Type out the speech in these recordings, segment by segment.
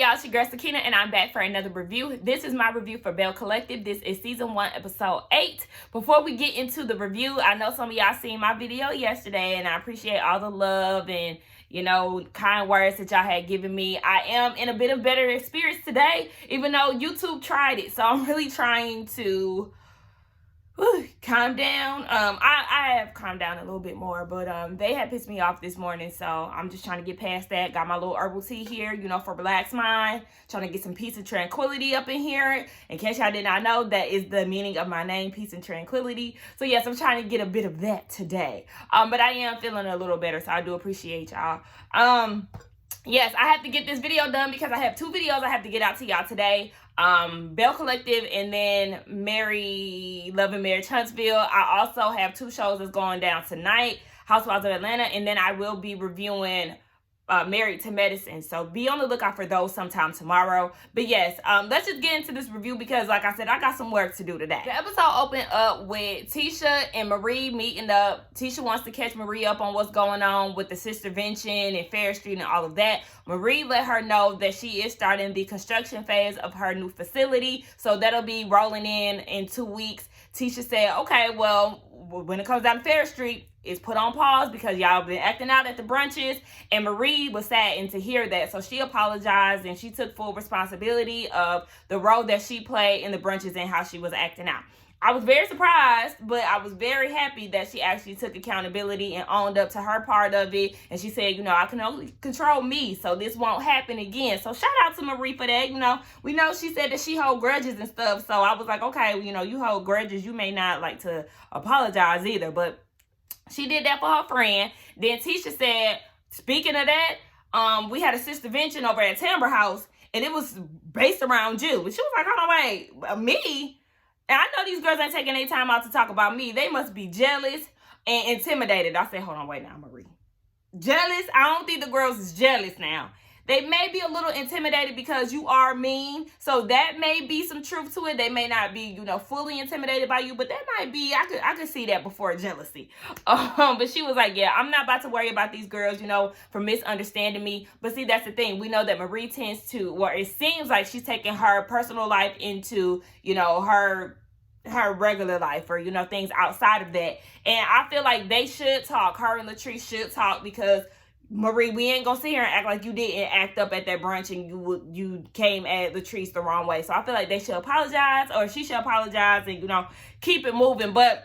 y'all? It's your girl Sakina, and I'm back for another review. This is my review for Belle Collective. This is season 1, episode 8. Before we get into the review, I know some of y'all seen my video yesterday, and I appreciate all the love and, you know, kind words that y'all had given me. I am in a bit of better spirits today, even though YouTube tried it. So I'm really trying to calm down. I have calmed down a little bit more, but they had pissed me off this morning, so I'm just trying to get past that. Got my little herbal tea here, you know, for relaxed mind. Trying to get some peace and tranquility up in here. In case y'all did not know, that is the meaning of my name, peace and tranquility. So yes, I'm trying to get a bit of that today. But I am feeling a little better, so I do appreciate y'all. Yes, I have to get this video done because I have 2 videos I have to get out to y'all today. Belle Collective and then Mary Love and Marriage Huntsville. I also have 2 shows that's going down tonight, Housewives of Atlanta, and then I will be reviewing Married to Medicine. So be on the lookout for those sometime tomorrow. But yes, let's just get into this review because like I said, I got some work to do today. The episode opened up with Tasha and Marie meeting up. Tasha wants to catch Marie up on what's going on with the Sistervention and Fair Street and all of that. Marie let her know that she is starting the construction phase of her new facility. So that'll be rolling in 2 weeks. Tasha said, okay, well, when it comes down to Fair Street, it's put on pause because y'all been acting out at the brunches. And Marie was saddened to hear that. So she apologized and she took full responsibility of the role that she played in the brunches and how she was acting out. I was very surprised, but I was very happy that she actually took accountability and owned up to her part of it. And she said, you know, I can only control me, so this won't happen again. So shout out to Marie for that. You know, we know she said that she hold grudges and stuff. So I was like, okay, you know, you hold grudges. You may not like to apologize either, but she did that for her friend. Then Tasha said, speaking of that, we had a Sistervention over at Tamara house, and it was based around you. But she was like, hold on, wait, me? And I know these girls ain't taking any time out to talk about me. They must be jealous and intimidated. I said, hold on, wait now, Marie. Jealous? I don't think the girls is jealous now. They may be a little intimidated because you are mean. So that may be some truth to it. They may not be, you know, fully intimidated by you, but that might be, I could see that before jealousy. But she was like, yeah, I'm not about to worry about these girls, you know, for misunderstanding me. But see, that's the thing. We know that Marie tends to, or it seems like she's taking her personal life into, you know, her regular life or, you know, things outside of that. And I feel like they should talk. Her and Latrice should talk because Marie, we ain't gonna sit here and act like you didn't act up at that brunch and you came at Latrice the wrong way. So I feel like they should apologize, or she should apologize and, you know, keep it moving. But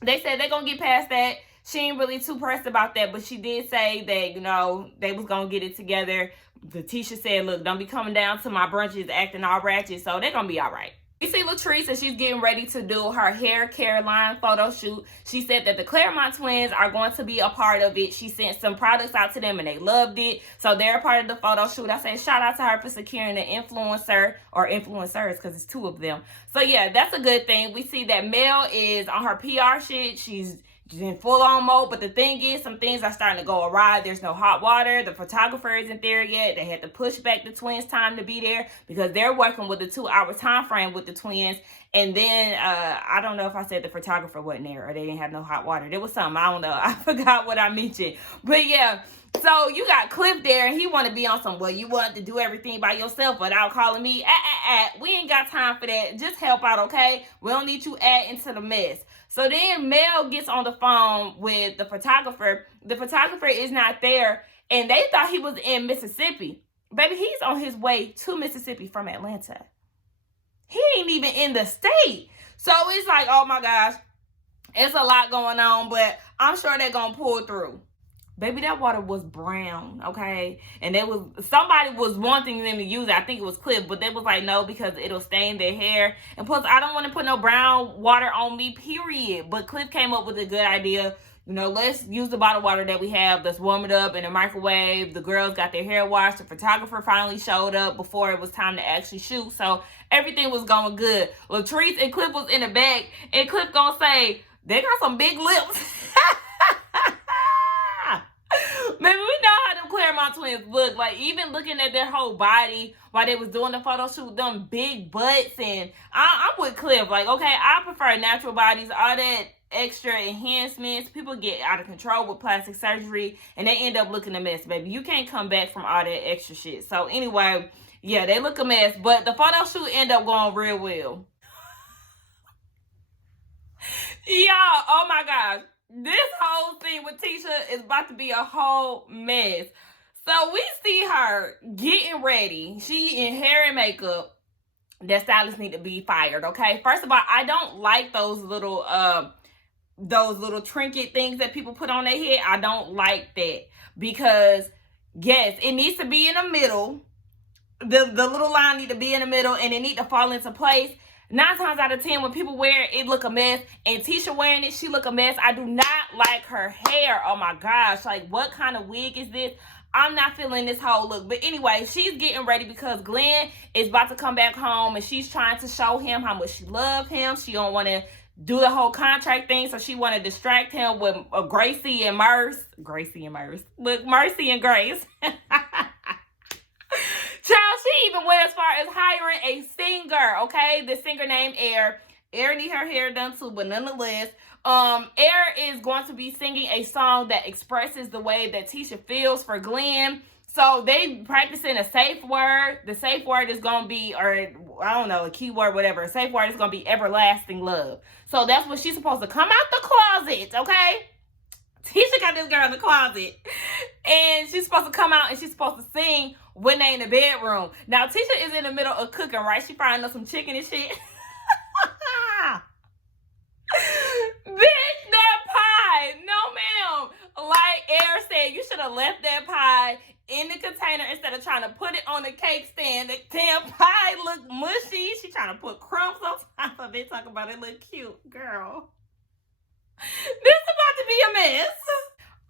they said they're gonna get past that. She ain't really too pressed about that, but she did say that, you know, they was gonna get it together. Tasha said, look, don't be coming down to my brunches acting all ratchet, so they're gonna be all right. We see Latrice and she's getting ready to do her hair care line photo shoot. She said that the Claremont Twins are going to be a part of it. She sent some products out to them and they loved it. So they're a part of the photo shoot. I say shout out to her for securing the influencer or influencers because it's 2 of them. So yeah, that's a good thing. We see that Mel is on her PR shit. She's in full-on mode, but the thing is, some things are starting to go awry. There's no hot water. The photographer isn't there yet. They had to push back the twins' time to be there because they're working with a 2-hour time frame with the twins. And then I don't know if I said the photographer wasn't there or they didn't have no hot water. There was something, I don't know. I forgot what I mentioned. But yeah, so you got Cliff there and he want to be on some, well, you want to do everything by yourself without calling me. We ain't got time for that. Just help out, okay? We don't need you adding to the mess. So then Mel gets on the phone with the photographer. The photographer is not there, and they thought he was in Mississippi. Baby, he's on his way to Mississippi from Atlanta. He ain't even in the state. So it's like, oh my gosh, it's a lot going on, but I'm sure they're going to pull through. Baby, that water was brown, okay? And somebody was wanting them to use it. I think it was Cliff, but they was like, no, because it'll stain their hair. And plus, I don't want to put no brown water on me, period. But Cliff came up with a good idea. You know, let's use the bottled water that we have. Let's warm it up in a microwave. The girls got their hair washed. The photographer finally showed up before it was time to actually shoot. So everything was going good. Latrice and Cliff was in the back. And Cliff gonna say, they got some big lips. Maybe we know how them Claremont Twins look. Like, even looking at their whole body while they was doing the photo shoot, them big butts. And I'm with Cliff. Like, okay, I prefer natural bodies. All that extra enhancements. People get out of control with plastic surgery. And they end up looking a mess, baby. You can't come back from all that extra shit. So, anyway, Yeah, they look a mess. But the photo shoot ended up going real well. Y'all, oh my gosh. This whole thing with Tisha is about to be a whole mess. So we see her getting ready. She in hair and makeup. That stylists need to be fired, okay? First of all, I don't like those little trinket things that people put on their head. I don't like that. Because yes, it needs to be in the middle. The little line need to be in the middle, and it need to fall into place. 9 times out of 10, when people wear it, it look a mess. And Tisha wearing it, she look a mess. I do not like her hair. Oh my gosh. Like, what kind of wig is this? I'm not feeling this whole look. But anyway, she's getting ready because Glenn is about to come back home, and she's trying to show him how much she loves him. She don't want to do the whole contract thing, so she want to distract him with Gracie and Merce. Look, Mercy and Grace. Child, she even went as far as hiring a singer, okay? The singer named Air. Air need her hair done too, but nonetheless, Air is going to be singing a song that expresses the way that Tisha feels for Glenn. So they practicing a safe word. The safe word is going to be, or I don't know, a keyword, whatever. A safe word is going to be everlasting love. So that's what she's supposed to come out the closet, okay? Tisha got this girl in the closet. And she's supposed to come out and she's supposed to sing when they in the bedroom. Now, Tisha is in the middle of cooking, right? She frying up some chicken and shit. Bitch, that pie. No, ma'am. Like Air said, you should have left that pie in the container instead of trying to put it on the cake stand. The damn pie look mushy. She trying to put crumbs on top of it. Talk about it look cute. Girl. This is about to be a mess.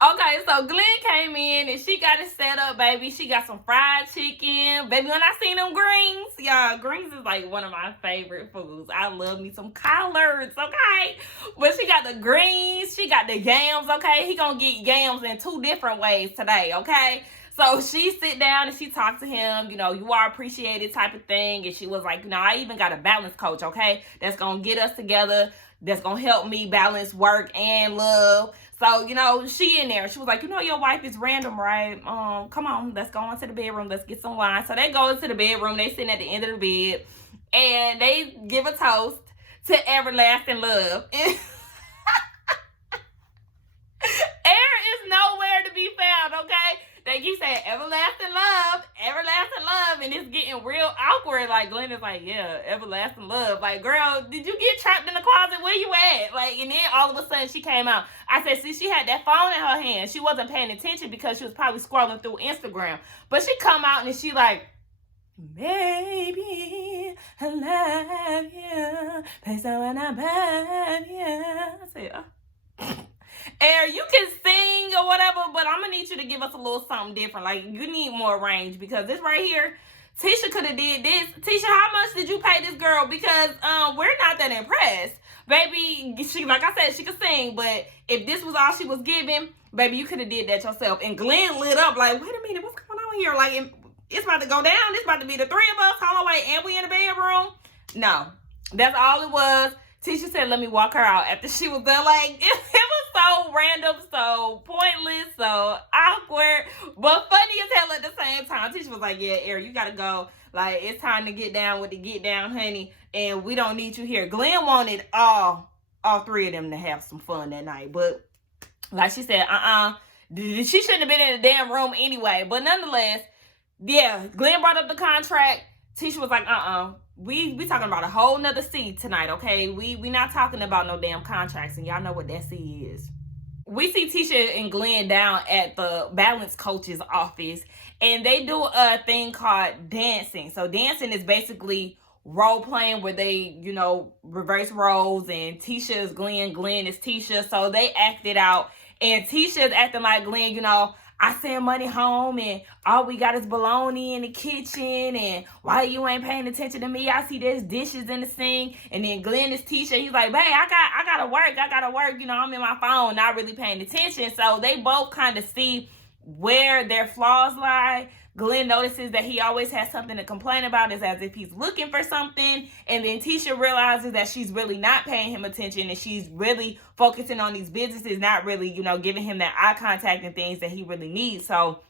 Okay, so Glenn came in and she got it set up, baby. She got some fried chicken. Baby, when I seen them greens, y'all, greens is like one of my favorite foods. I love me some collards, okay? But she got the greens, she got the yams, okay? He gonna get yams in 2 different ways today, okay? So she sit down and she talked to him, you know, you are appreciated type of thing. And she was like, you know, I even got a balance coach, okay? That's gonna get us together. That's gonna help me balance work and love. So, you know, she in there. She was like, you know, your wife is random, right? Come on, let's go into the bedroom. Let's get some wine. So they go into the bedroom. They sitting at the end of the bed. And they give a toast to everlasting love. Air is nowhere to be found, okay? They keep saying everlasting love, and it's getting real awkward. Like, Glenn is like, yeah, everlasting love. Like, girl, did you get trapped in the closet? Where you at? Like, and then all of a sudden she came out. I said, see, she had that phone in her hand. She wasn't paying attention because she was probably scrolling through Instagram. But she come out and she like, baby, I love you. Please don't when I love you. I said, oh. Air, you can sing or whatever, but I'm gonna need you to give us a little something different. Like, you need more range because this right here, Tisha could have did this. Tisha, how much did you pay this girl? Because we're not that impressed. Baby, she, like I said, she could sing, but if this was all she was giving, baby, you could have did that yourself. And Glenn lit up like, wait a minute, what's going on here? Like, it's about to go down. It's about to be the 3 of us. Hold on, wait, and we in the bedroom? No, that's all it was. Tisha said, let me walk her out after she was done. Like, it was so random, so pointless, so awkward, but funny as hell at the same time. Tisha was like, yeah, Air, you gotta go. Like, it's time to get down with the get down, honey, and we don't need you here. Glenn wanted all 3 of them to have some fun that night, but like she said, she shouldn't have been in the damn room anyway. But nonetheless, yeah, Glenn brought up the contract. Tisha was like, we talking about a whole nother C tonight, okay? We not talking about no damn contracts, and y'all know what that C is. We see Tisha and Glenn down at the balance coach's office, and they do a thing called dancing. So dancing is basically role playing where they, you know, reverse roles, and Tisha is Glenn, Glenn is Tisha. So they act it out, and Tisha is acting like Glenn, you know, I send money home and all we got is bologna in the kitchen, and why you ain't paying attention to me? I see there's dishes in the sink. And then Glenn is Tisha. He's like, babe, I gotta work. You know, I'm in my phone, not really paying attention. So they both kind of see where their flaws lie. Glenn notices that he always has something to complain about. It's as if he's looking for something. And then Tisha realizes that she's really not paying him attention, and she's really focusing on these businesses, not really, you know, giving him that eye contact and things that he really needs. So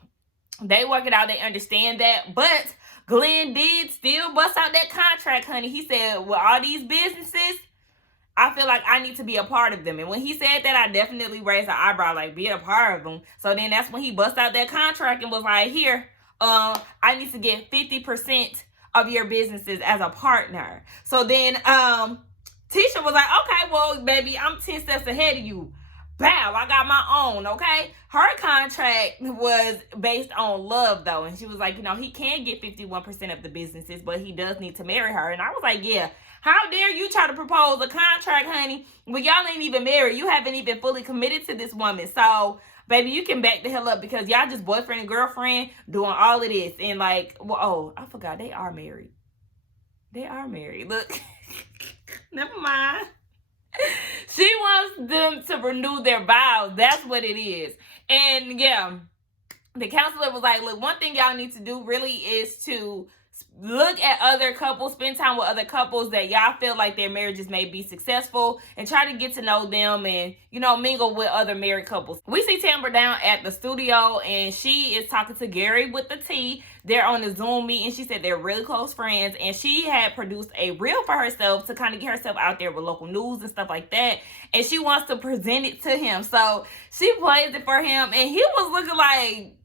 they work it out. They understand that. But Glenn did still bust out that contract, honey. He said, with all these businesses, I feel like I need to be a part of them. And when he said that, I definitely raised an eyebrow, like, be a part of them. So then that's when he bust out that contract and was like, here, I need to get 50% of your businesses as a partner. So then Tisha was like, okay, well, baby, I'm 10 steps ahead of you. Bow, I got my own, okay? Her contract was based on love, though. And she was like, he can get 51% of the businesses, but he does need to marry her. And I was like, yeah, how dare you try to propose a contract, honey, when y'all ain't even married? You haven't even fully committed to this woman. So, baby, you can back the hell up, because y'all just boyfriend and girlfriend doing all of this. And like, well, I forgot, they are married. They are married. Look, never mind. She wants them to renew their vows. That's what it is. And yeah, the counselor was like, look, one thing y'all need to do really is to look at other couples, spend time with other couples that y'all feel like their marriages may be successful, and try to get to know them and, mingle with other married couples. We see Tamara down at the studio, and she is talking to Gary with the T. They're on a Zoom meeting. She said they're really close friends, and she had produced a reel for herself to kind of get herself out there with local news and stuff like that, and she wants to present it to him. So she plays it for him, and he was looking like,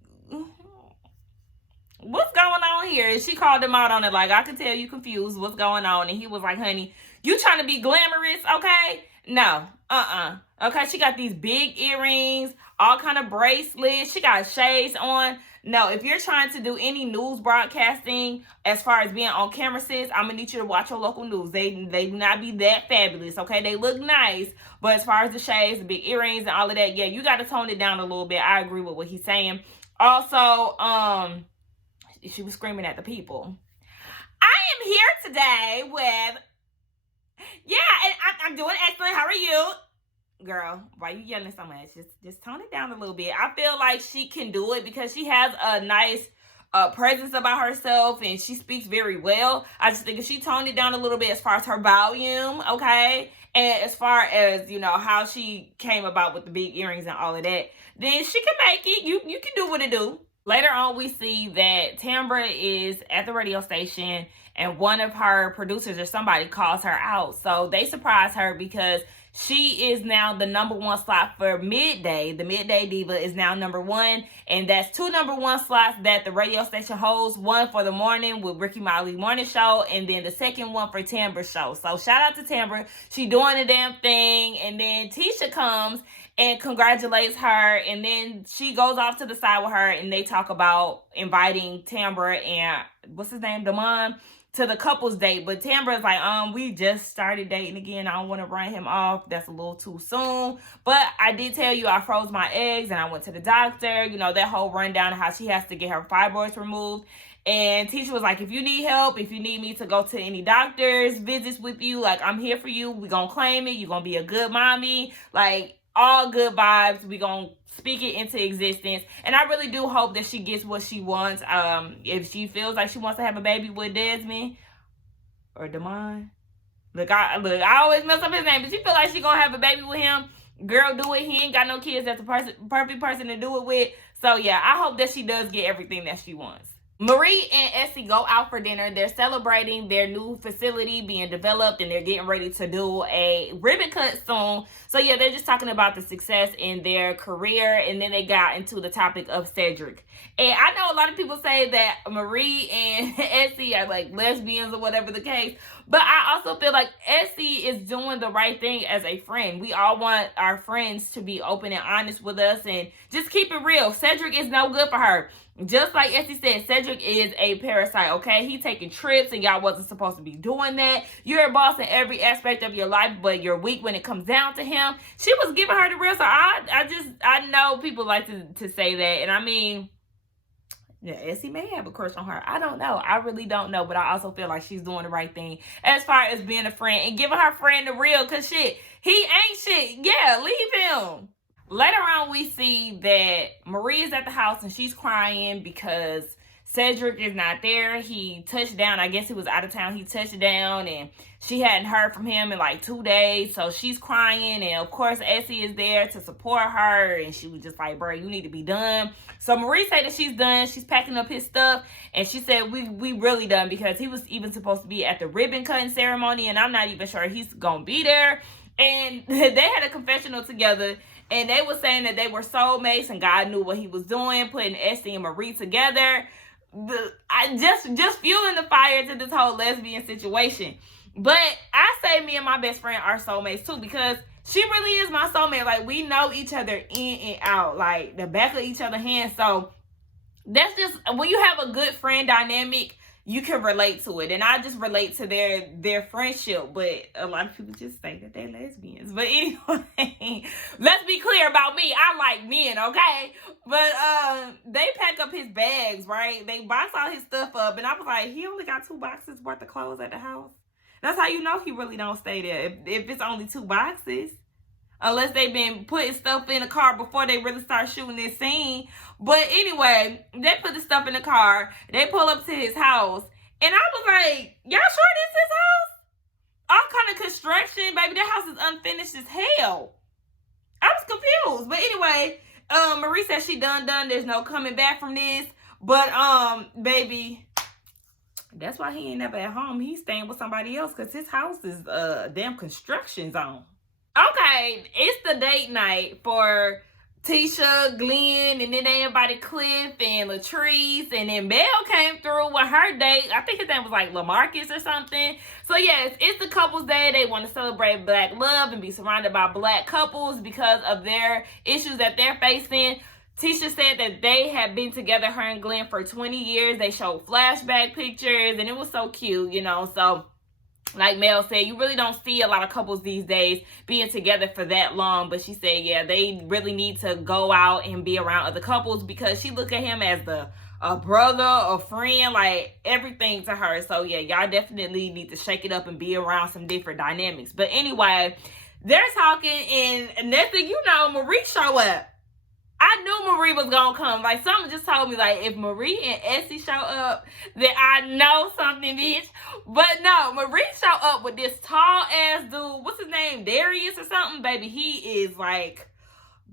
what's going on here? And she called him out on it, like, I can tell you confused. What's going on? And he was like, honey, you trying to be glamorous, okay? No, okay, she got these big earrings, all kind of bracelets. She got shades on. No, if you're trying to do any news broadcasting as far as being on camera, sis, I'm going to need you to watch your local news. They do not be that fabulous, okay? They look nice, but as far as the shades, the big earrings and all of that, yeah, you got to tone it down a little bit. I agree with what he's saying. Also, she was screaming at the people. I am here today with, and I'm doing excellent. How are you? Girl, why you yelling so much? Just tone it down a little bit. I feel like she can do it because she has a nice presence about herself, and she speaks very well. I just think if she toned it down a little bit as far as her volume, okay, and as far as, how she came about with the big earrings and all of that, then she can make it. You can do what it do. Later on, we see that Tamara is at the radio station, and one of her producers or somebody calls her out. So they surprise her because she is now the #1 slot for midday. The Midday Diva is now #1, and that's 2 #1 slots that the radio station holds. One for the morning with Ricky Miley Morning Show, and then the second one for Tamara's show. So shout out to Tamara. She doing the damn thing. And then Tisha comes and congratulates her, and then she goes off to the side with her, and they talk about inviting Tamara and what's his name, Damon, to the couple's date. But Tamara's like, we just started dating again. I don't want to run him off. That's a little too soon. But I did tell you I froze my eggs and I went to the doctor. That whole rundown of how she has to get her fibroids removed. And Tisha was like, if you need help, if you need me to go to any doctor's visits with you, like, I'm here for you. We're going to claim it. You're going to be a good mommy. Like, all good vibes. We gonna speak it into existence, and I really do hope that she gets what she wants. If she feels like she wants to have a baby with Desmond or Damon, look, I always mess up his name, but she feel like she gonna have a baby with him, girl, do it. He ain't got no kids. That's the perfect person to do it with. So yeah, I hope that she does get everything that she wants. Marie and Essie go out for dinner. They're celebrating their new facility being developed, and they're getting ready to do a ribbon cut soon. So yeah, they're just talking about the success in their career, and then they got into the topic of Cedric. And I know a lot of people say that Marie and Essie are like lesbians or whatever the case, but I also feel like Essie is doing the right thing as a friend. We all want our friends to be open and honest with us and just keep it real. Cedric is no good for her. Just like Essie said, Cedric is a parasite, okay? He taking trips, and y'all wasn't supposed to be doing that. You're a boss in every aspect of your life, but you're weak when it comes down to him. She was giving her the real, so I know people like to say that, and I mean, yeah, Essie may have a crush on her. I don't know. I really don't know, but I also feel like she's doing the right thing as far as being a friend and giving her friend the real, because shit, he ain't shit. Yeah, leave him. Later on, we see that Marie is at the house and she's crying because Cedric is not there. He touched down. I guess he was out of town. He touched down, and she hadn't heard from him in like 2 days. So she's crying, and of course Essie is there to support her, and she was just like, bro, you need to be done. So Marie said that she's done. She's packing up his stuff, and she said we really done, because he was even supposed to be at the ribbon cutting ceremony, and I'm not even sure he's gonna be there. And they had a confessional together, and they were saying that they were soulmates and God knew what he was doing, putting Essie and Marie together. I just fueling the fire to this whole lesbian situation. But I say me and my best friend are soulmates too, because she really is my soulmate. Like, we know each other in and out, like the back of each other's hands. So that's just, when you have a good friend dynamic, you can relate to it. And I just relate to their friendship. But a lot of people just say that they're lesbians. But anyway, let's be clear about me. I like men, okay? But they pack up his bags, right? They box all his stuff up. And I was like, he only got 2 boxes worth of clothes at the house. That's how you know he really don't stay there. If it's only 2 boxes. Unless they've been putting stuff in the car before they really start shooting this scene. But anyway, they put the stuff in the car. They pull up to his house. And I was like, y'all sure this is his house? All kind of construction, baby. That house is unfinished as hell. I was confused. But anyway, Marie said she done. There's no coming back from this. But, baby, that's why he ain't never at home. He's staying with somebody else, because his house is a damn construction zone. Okay, it's the date night for Tasha, Glenn, and then they invited Cliff and Latrice, and then Belle came through with her date. I think his name was like LaMarcus or something. So yes, it's the couples day. They want to celebrate Black love and be surrounded by Black couples because of their issues that they're facing. Tasha said that they had been together, her and Glenn, for 20 years. They showed flashback pictures, and it was so cute, you know. So like Mel said, you really don't see a lot of couples these days being together for that long. But she said, yeah, they really need to go out and be around other couples, because she look at him as a brother, a friend, like everything to her. So yeah, y'all definitely need to shake it up and be around some different dynamics. But anyway, they're talking, and next thing you know, Marie show up. I knew Marie was gonna come. Like, something just told me, like, if Marie and Essie show up, then I know something, bitch. But no, Marie show up with this tall ass dude. What's his name? Darius or something? Baby, he is like,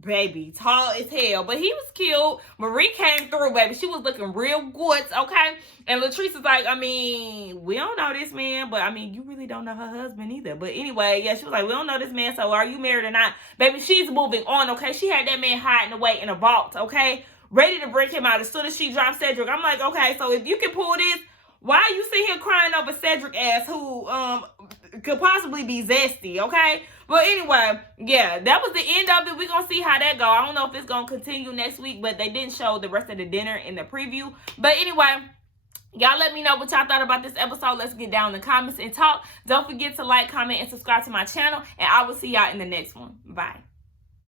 baby, tall as hell. But he was cute. Marie came through, baby. She was looking real good, okay? And Latrice was like, I mean, we don't know this man, but I mean, you really don't know her husband either. But anyway, yeah, she was like, we don't know this man, so are you married or not? Baby, she's moving on, okay? She had that man hiding away in a vault, okay? Ready to break him out as soon as she dropped Cedric. I'm like, okay, so if you can pull this, why are you sitting here crying over Cedric ass, who could possibly be zesty, okay? But anyway, yeah, that was the end of it. We're going to see how that go. I don't know if it's going to continue next week, but they didn't show the rest of the dinner in the preview. But anyway, y'all let me know what y'all thought about this episode. Let's get down in the comments and talk. Don't forget to like, comment, and subscribe to my channel. And I will see y'all in the next one. Bye.